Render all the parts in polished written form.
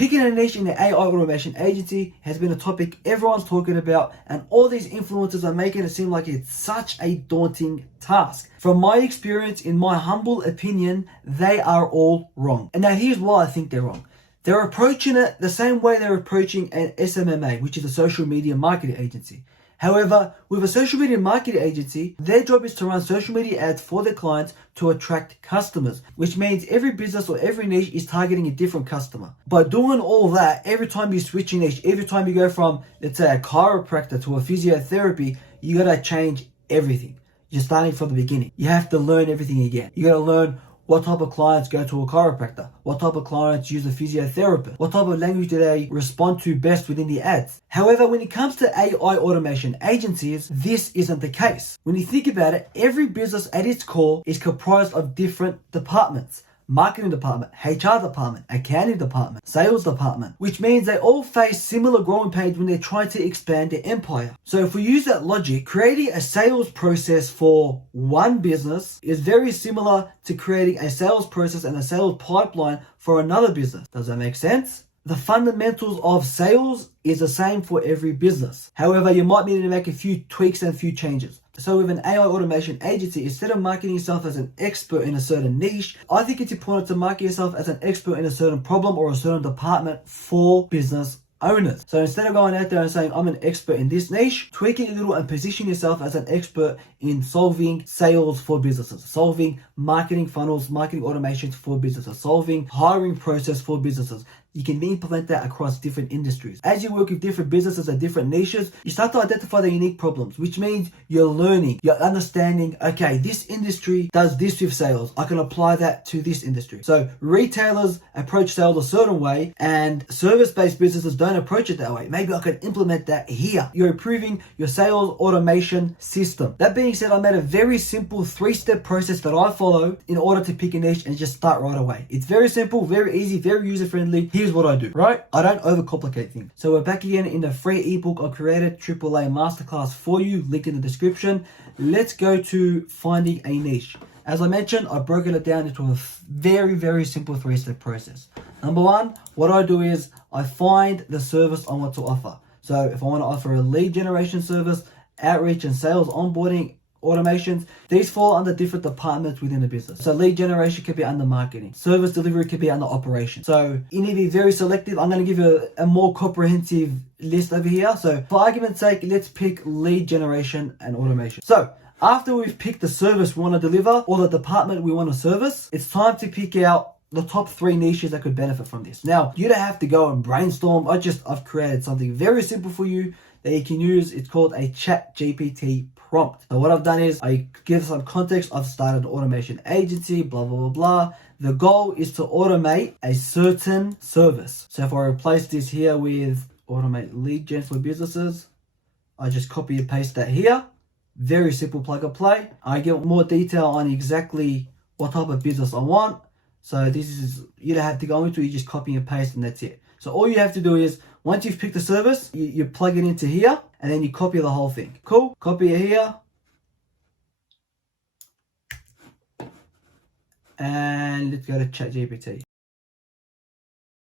Picking a niche in the AI automation agency has been a topic everyone's talking about, and all these influencers are making it seem like it's such a daunting task. From my experience, in my humble opinion, they are all wrong. And now here's why I think they're wrong. They're approaching it the same way they're approaching an SMMA, which is a social media marketing agency. However, with a social media marketing agency, their job is to run social media ads for their clients to attract customers, which means every business or every niche is targeting a different customer. By doing all that, every time you switch a niche, every time you go from, let's say, a chiropractor to a physiotherapy, you gotta change everything. You're starting from the beginning. You have to learn everything again. You gotta learn what type of clients go to a chiropractor, what type of clients use a physiotherapist, what type of language do they respond to best within the ads. However, when it comes to AI automation agencies, this isn't the case. When you think about it, every business at its core is comprised of different departments. Marketing department, HR department, accounting department, sales department, which means they all face similar growing pains when they're trying to expand their empire. So if we use that logic, creating a sales process for one business is very similar to creating a sales process and a sales pipeline for another business. Does that make sense? The fundamentals of sales is the same for every business. However, you might need to make a few tweaks and a few changes. So with an AI automation agency, instead of marketing yourself as an expert in a certain niche, I think it's important to market yourself as an expert in a certain problem or a certain department for business owners. So instead of going out there and saying, I'm an expert in this niche, tweak it a little and position yourself as an expert in solving sales for businesses, solving marketing funnels, marketing automations for businesses, solving hiring process for businesses. You can implement that across different industries. As you work with different businesses and different niches, you start to identify the unique problems, which means you're learning, you're understanding, okay, this industry does this with sales. I can apply that to this industry. So retailers approach sales a certain way and service-based businesses don't approach it that way. Maybe I can implement that here. You're improving your sales automation system. That being said, I made a very simple 3-step process that I follow in order to pick a niche and just start right away. It's very simple, very easy, very user-friendly. Here's what I do, right? I don't overcomplicate things. So we're back again in the free ebook I created, AAA Masterclass for you, link in the description. Let's go to finding a niche. As I mentioned, I've broken it down into a very, very simple 3-step process. Number one, what I do is I find the service I want to offer. So if I want to offer a lead generation service, outreach and sales onboarding, automations, these fall under different departments within the business. So lead generation could be under marketing. Service delivery could be under operations. So you need to be very selective. I'm going to give you a more comprehensive list over here. So for argument's sake, let's pick lead generation and automation. So after we've picked the service we want to deliver or the department we want to service, it's time to pick out the top 3 niches that could benefit from this. Now, you don't have to go and brainstorm. I've created something very simple for you that you can use. It's called a ChatGPT prompt. So what I've done is I give some context. I've started an automation agency, blah, blah, blah, blah. The goal is to automate a certain service. So if I replace this here with automate lead gen for businesses, I just copy and paste that here. Very simple plug and play. I get more detail on exactly what type of business I want. So this is, you don't have to go into it, you just copy and paste and that's it. So all you have to do is, once you've picked the service, you plug it into here and then you copy the whole thing. Cool. Copy it here. And let's go to ChatGPT.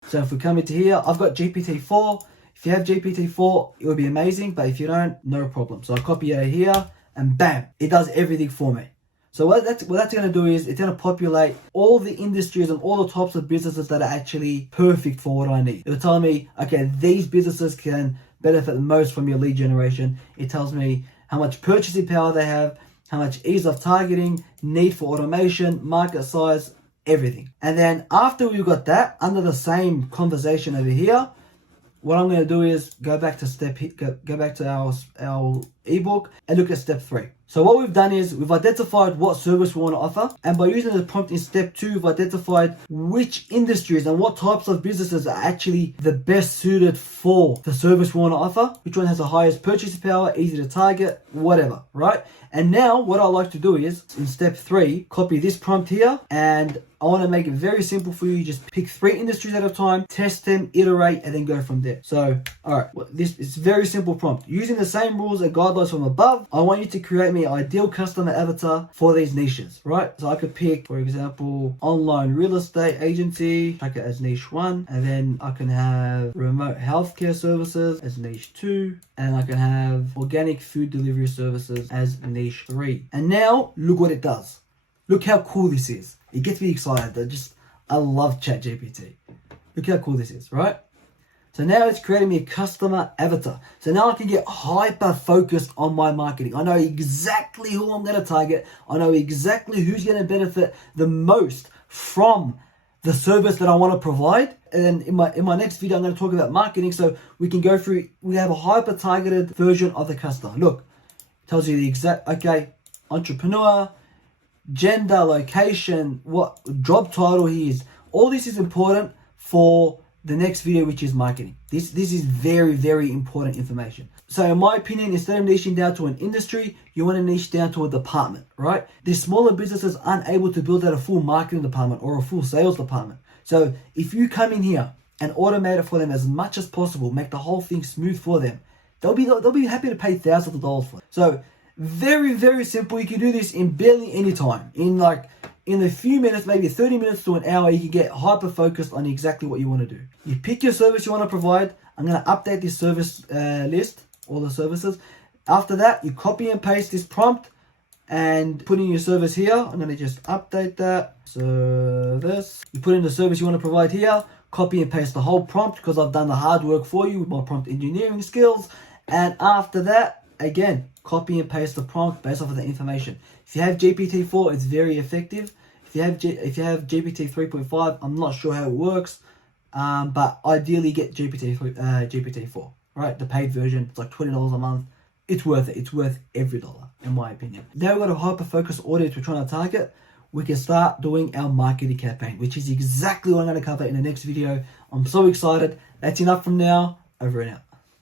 So if we come into here, I've got GPT-4. If you have GPT-4, it would be amazing. But if you don't, no problem. So I copy it here and bam, it does everything for me. So what that's going to do is it's going to populate all the industries and all the types of businesses that are actually perfect for what I need. It'll tell me, okay, these businesses can benefit the most from your lead generation. It tells me how much purchasing power they have, how much ease of targeting, need for automation, market size, everything. And then after we've got that, under the same conversation over here, what I'm going to do is go back to our ebook and look at step 3. So what we've done is we've identified what service we want to offer, and by using the prompt in step 2, we've identified which industries and what types of businesses are actually the best suited for the service we want to offer, which one has the highest purchasing power, easy to target, whatever, right? And now what I like to do is in step 3, copy this prompt here, and I want to make it very simple for you. Just pick 3 industries at a time, test them, iterate, and then go from there. So, all right, this is very simple prompt. Using the same rules and guidelines guidelines from above, I want you to create me an ideal customer avatar for these niches, right? So I could pick, for example, online real estate agency, check it as niche 1, and then I can have remote healthcare services as niche 2, and I can have organic food delivery services as niche 3. And now, look what it does. Look how cool this is. It gets me excited. I love ChatGPT. Look how cool this is, right? So now it's creating me a customer avatar. So now I can get hyper focused on my marketing. I know exactly who I'm going to target. I know exactly who's going to benefit the most from the service that I want to provide. And in my next video, I'm going to talk about marketing. So we can go through, we have a hyper targeted version of the customer. Look, it tells you the exact, okay, entrepreneur, gender, location, what job title he is. All this is important for the next video, which is marketing. This is very, very important information. So in my opinion, instead of niching down to an industry, you want to niche down to a department, right? These smaller businesses aren't able to build out a full marketing department or a full sales department. So if you come in here and automate it for them as much as possible, make the whole thing smooth for them, they'll be happy to pay thousands of dollars for it. So very, very simple. You can do this in barely any time. In a few minutes, maybe 30 minutes to an hour, you can get hyper focused on exactly what you want to do. You pick your service you want to provide. I'm going to update this service list, all the services. After that, you copy and paste this prompt and put in your service here. I'm going to just update that. Service. You put in the service you want to provide here. Copy and paste the whole prompt because I've done the hard work for you with my prompt engineering skills. And after that, again, copy and paste the prompt based off of the information. If you have GPT-4, it's very effective. If you have GPT 3.5, I'm not sure how it works, but ideally get GPT-4. Right, the paid version. It's like $20 a month. It's worth it. It's worth every dollar, in my opinion. Now we've got a hyper focused audience we're trying to target. We can start doing our marketing campaign, which is exactly what I'm going to cover in the next video. I'm so excited. That's enough from now. Over and out.